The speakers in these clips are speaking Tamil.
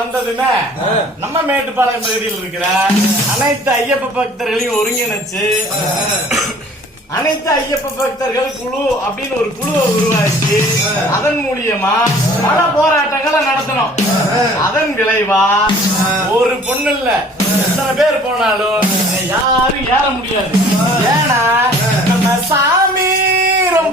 வந்ததுமே நம்ம மேட்டுப்பாளையம் பகுதியில் இருக்கிற அனைத்து ஐயப்ப பக்தர்களையும் ஒருங்கிணைச்சு அனைத்து ஐயப்ப பக்தர்கள் குழு அப்படின்னு ஒரு குழுவை உருவாக்கி அதன் மூலியமா பல போராட்டங்களை நடத்தணும். அதன் விளைவா ஒரு பொண்ணு இல்ல எத்தனை பேர் போனாலும் யாரும் ஏற முடியாது. ஏன்னா நம்ம சாமி ரொம்ப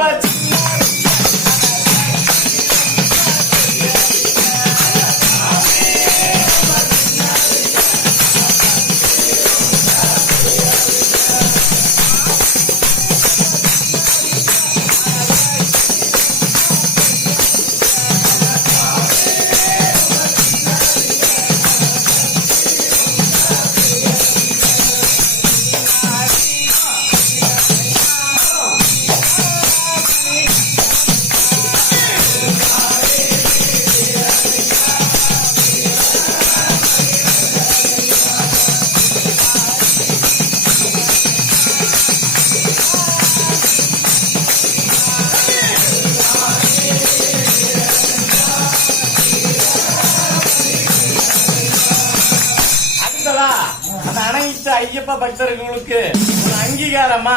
அந்த அனைத்து ஐயப்ப பக்தர்களுக்கு ஒரு அங்கீகாரமா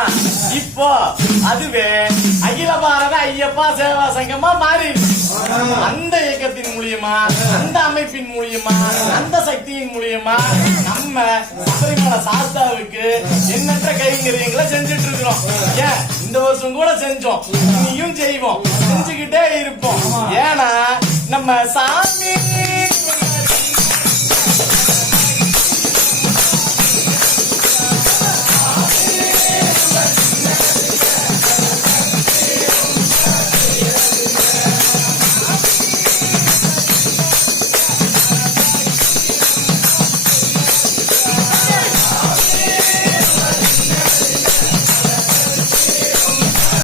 இப்போ அதுவே அகில பாரத ஐயப்பா சேவா சங்கமா மாறி அந்த இயக்கத்தின் மூலியமா அந்த அமைப்பின் மூலியமா அந்த சக்தியின் மூலியமா நம்ம சபரிமலை சாஸ்தாவுக்கு எண்ணற்ற கைங்கரியங்களை செஞ்சுட்டு இருக்கிறோம். ஏன் இந்த வருஷம் கூட செஞ்சோம், இனியும் செய்வோம், செஞ்சுக்கிட்டே இருப்போம். ஏன்னா நம்ம சாமி